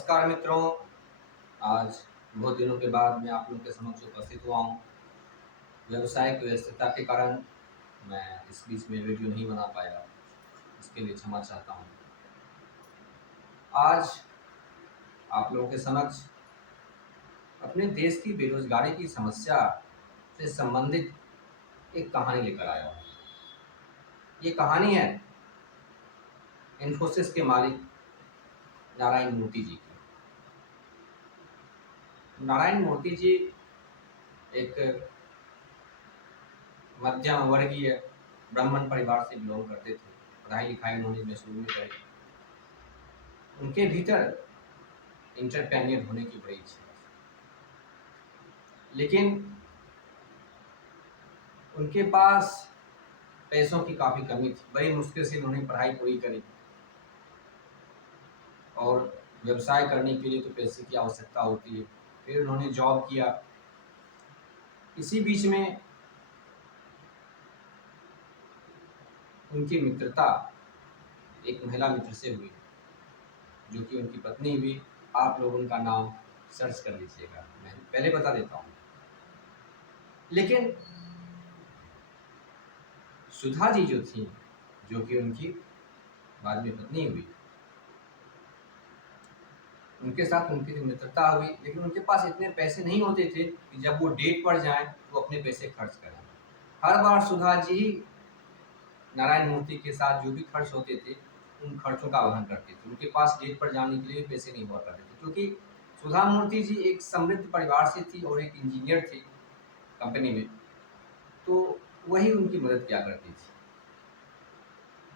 नमस्कार मित्रों। आज बहुत दिनों के बाद मैं आप लोगों के समक्ष उपस्थित हुआ हूँ। व्यवसायिक व्यस्तता के कारण मैं इस बीच में वीडियो नहीं बना पाया, इसके लिए क्षमा चाहता हूँ। आज आप लोगों के समक्ष अपने देश की बेरोजगारी की समस्या से संबंधित एक कहानी लेकर आया हूँ। ये कहानी है इन्फोसिस के मालिक नारायण मूर्ति जी की। नारायण मूर्ति जी एक मध्यम वर्गीय ब्राह्मण परिवार से बिलोंग करते थे। पढ़ाई लिखाई उन्होंने मैसूर में करी। उनके भीतर इंटरप्रेन्योर होने की बड़ी इच्छा थी, लेकिन उनके पास पैसों की काफ़ी कमी थी। बड़ी मुश्किल से उन्होंने पढ़ाई पूरी करी और व्यवसाय करने के लिए तो पैसे की आवश्यकता होती है। फिर उन्होंने जॉब किया। इसी बीच में उनकी मित्रता एक महिला मित्र से हुई, जो कि उनकी पत्नी हुई। आप लोग उनका नाम सर्च कर लीजिएगा, मैं पहले बता देता हूँ। लेकिन सुधा जी जो थी, जो कि उनकी बाद में पत्नी हुई, उनके साथ उनकी जो मित्रता हुई, लेकिन उनके पास इतने पैसे नहीं होते थे कि जब वो डेट पर जाएं तो वो अपने पैसे खर्च करें। हर बार सुधा जी ही नारायण मूर्ति के साथ जो भी खर्च होते थे उन खर्चों का वहन करते थे। उनके पास डेट पर जाने के लिए पैसे नहीं हुआ करते थे, क्योंकि सुधा मूर्ति जी एक समृद्ध परिवार से थी और एक इंजीनियर थी कंपनी में, तो वही उनकी मदद किया करती थी।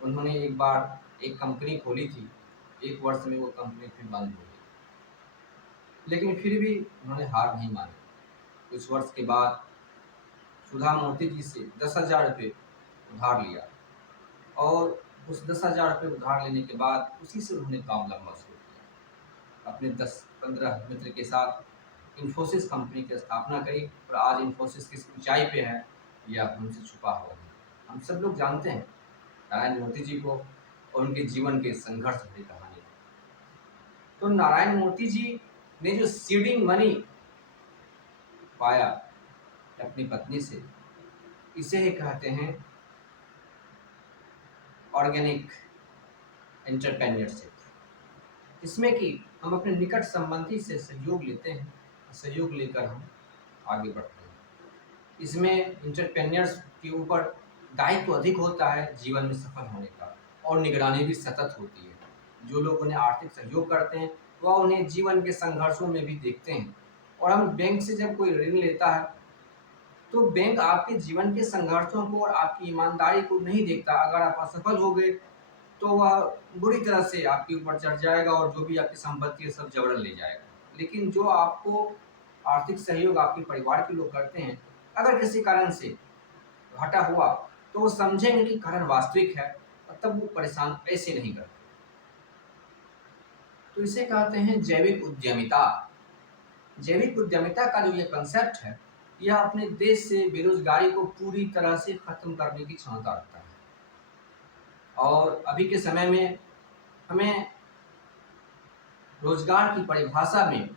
उन्होंने एक बार एक कंपनी खोली थी, 1 वर्ष में वो कंपनी फिर बंद हो गई, लेकिन फिर भी उन्होंने हार नहीं मानी। कुछ वर्ष के बाद सुधा मूर्ति जी से 10,000 रुपये उधार लिया और उस 10,000 रुपये उधार लेने के बाद उसी से उन्होंने काम लंबा शुरू किया। अपने 10-15 मित्र के साथ इन्फोसिस कंपनी की स्थापना करी और आज इन्फोसिस किस ऊंचाई पे है यह हमसे छुपा हुआ है। हम सब लोग जानते हैं नारायण मूर्ति जी को और उनके जीवन के संघर्ष भरी कहानी। तो नारायण मूर्ति जी ने जो सीडिंग मनी पाया अपनी पत्नी से, इसे ही कहते हैं ऑर्गेनिक एंटरप्रेन्योरशिप, इसमें कि हम अपने निकट संबंधी से सहयोग लेते हैं, सहयोग लेकर हम आगे बढ़ते हैं। इसमें एंटरप्रेन्योर्स के ऊपर दायित्व अधिक होता है जीवन में सफल होने का, और निगरानी भी सतत होती है। जो लोग उन्हें आर्थिक सहयोग करते हैं वह उन्हें जीवन के संघर्षों में भी देखते हैं। और हम बैंक से जब कोई ऋण लेता है तो बैंक आपके जीवन के संघर्षों को और आपकी ईमानदारी को नहीं देखता। अगर आप असफल हो गए तो वह बुरी तरह से आपके ऊपर चढ़ जाएगा और जो भी आपकी संपत्ति है सब जबरन ले जाएगा। लेकिन जो आपको आर्थिक सहयोग आपके परिवार के लोग करते हैं, अगर किसी कारण से घाटा हुआ तो वो समझेंगे कि कारण वास्तविक है और तब वो परेशान ऐसे नहीं करते। तो इसे कहते हैं जैविक उद्यमिता। जैविक उद्यमिता का जो ये कंसेप्ट है, यह अपने देश से बेरोजगारी को पूरी तरह से खत्म करने की क्षमता रखता है। और अभी के समय में हमें रोजगार की परिभाषा में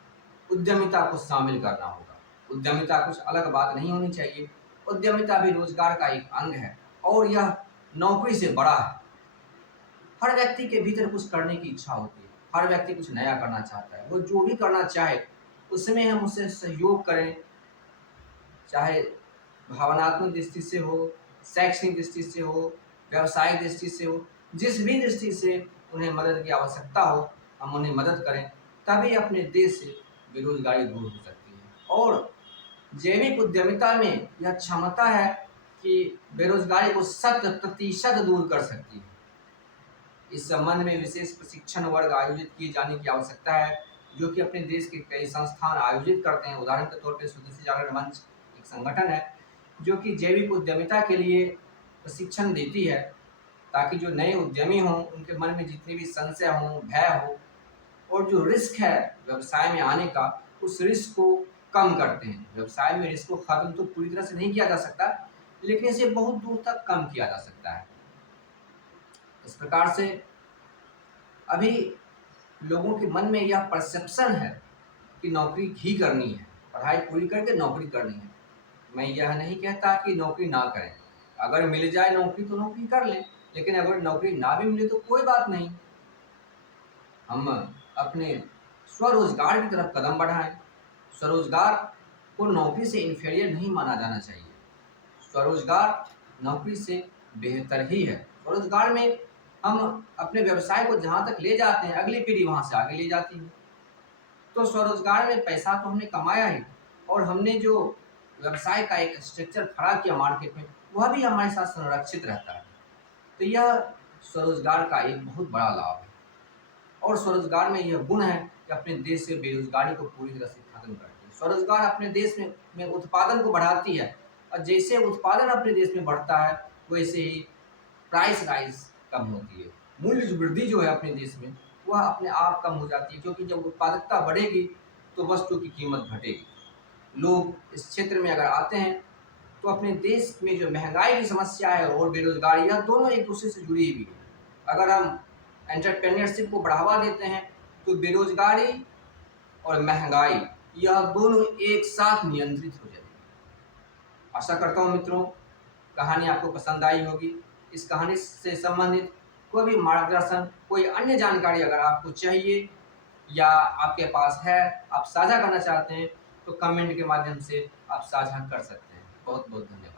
उद्यमिता को शामिल करना होगा। उद्यमिता कुछ अलग बात नहीं होनी चाहिए। उद्यमिता भी रोजगार का एक अंग है और यह नौकरी से बड़ा है। हर व्यक्ति के भीतर कुछ करने की इच्छा होती है, हर व्यक्ति कुछ नया करना चाहता है। वो जो भी करना चाहे उसमें हम उससे सहयोग करें, चाहे भावनात्मक दृष्टि से हो, शैक्षणिक दृष्टि से हो, व्यावसायिक दृष्टि से हो, जिस भी दृष्टि से उन्हें मदद की आवश्यकता हो हम उन्हें मदद करें, तभी अपने देश से बेरोजगारी दूर हो सकती है। और जैविक उद्यमिता में यह क्षमता है कि बेरोजगारी को 100% दूर कर सकती है। इस संबंध में विशेष प्रशिक्षण वर्ग आयोजित किए जाने की आवश्यकता है, जो कि अपने देश के कई संस्थान आयोजित करते हैं। उदाहरण के तौर पर स्वदेशी जागरण मंच एक संगठन है जो कि जैविक उद्यमिता के लिए प्रशिक्षण देती है, ताकि जो नए उद्यमी हों उनके मन में जितनी भी संशय हो, भय हो, और जो रिस्क है व्यवसाय में आने का, उस रिस्क को कम करते हैं। व्यवसाय में रिस्क को खत्म तो पूरी तरह से नहीं किया जा सकता, लेकिन इसे बहुत दूर तक कम किया जा सकता है। इस प्रकार से अभी लोगों के मन में यह परसेप्शन है कि नौकरी ही करनी है, पढ़ाई पूरी करके नौकरी करनी है। मैं यह नहीं कहता कि नौकरी ना करें, अगर मिल जाए नौकरी तो नौकरी कर लें, लेकिन अगर नौकरी ना भी मिले तो कोई बात नहीं, हम अपने स्वरोजगार की तरफ कदम बढ़ाएं। स्वरोजगार को नौकरी से इन्फीरियर नहीं माना जाना चाहिए, स्वरोजगार नौकरी से बेहतर ही है। स्वरोजगार में हम अपने व्यवसाय को जहाँ तक ले जाते हैं, अगली पीढ़ी वहाँ से आगे ले जाती है। तो स्वरोजगार में पैसा तो हमने कमाया ही, और हमने जो व्यवसाय का एक स्ट्रक्चर खड़ा किया मार्केट में, वह भी हमारे साथ संरक्षित रहता है। तो यह स्वरोजगार का एक बहुत बड़ा लाभ है। और स्वरोजगार में यह गुण है कि अपने देश से बेरोजगारी को पूरी तरह से खत्म करती है। स्वरोजगार अपने देश में उत्पादन को बढ़ाती है, और जैसे उत्पादन अपने देश में बढ़ता है वैसे ही प्राइस राइज कम होती है, मूल्य वृद्धि जो है अपने देश में वह अपने आप कम हो जाती है, क्योंकि जब उत्पादकता बढ़ेगी तो वस्तु की कीमत घटेगी। लोग इस क्षेत्र में अगर आते हैं तो अपने देश में जो महंगाई की समस्या है और बेरोजगारी, यह दोनों एक दूसरे से जुड़ी हुई है। अगर हम एंटरप्रेन्योरशिप को बढ़ावा देते हैं तो बेरोजगारी और महंगाई यह दोनों एक साथ नियंत्रित हो जाएगी। आशा करता हूँ मित्रों कहानी आपको पसंद आई होगी। इस कहानी से संबंधित कोई भी मार्गदर्शन, कोई अन्य जानकारी अगर आपको चाहिए या आपके पास है, आप साझा करना चाहते हैं तो कमेंट के माध्यम से आप साझा कर सकते हैं। बहुत बहुत धन्यवाद।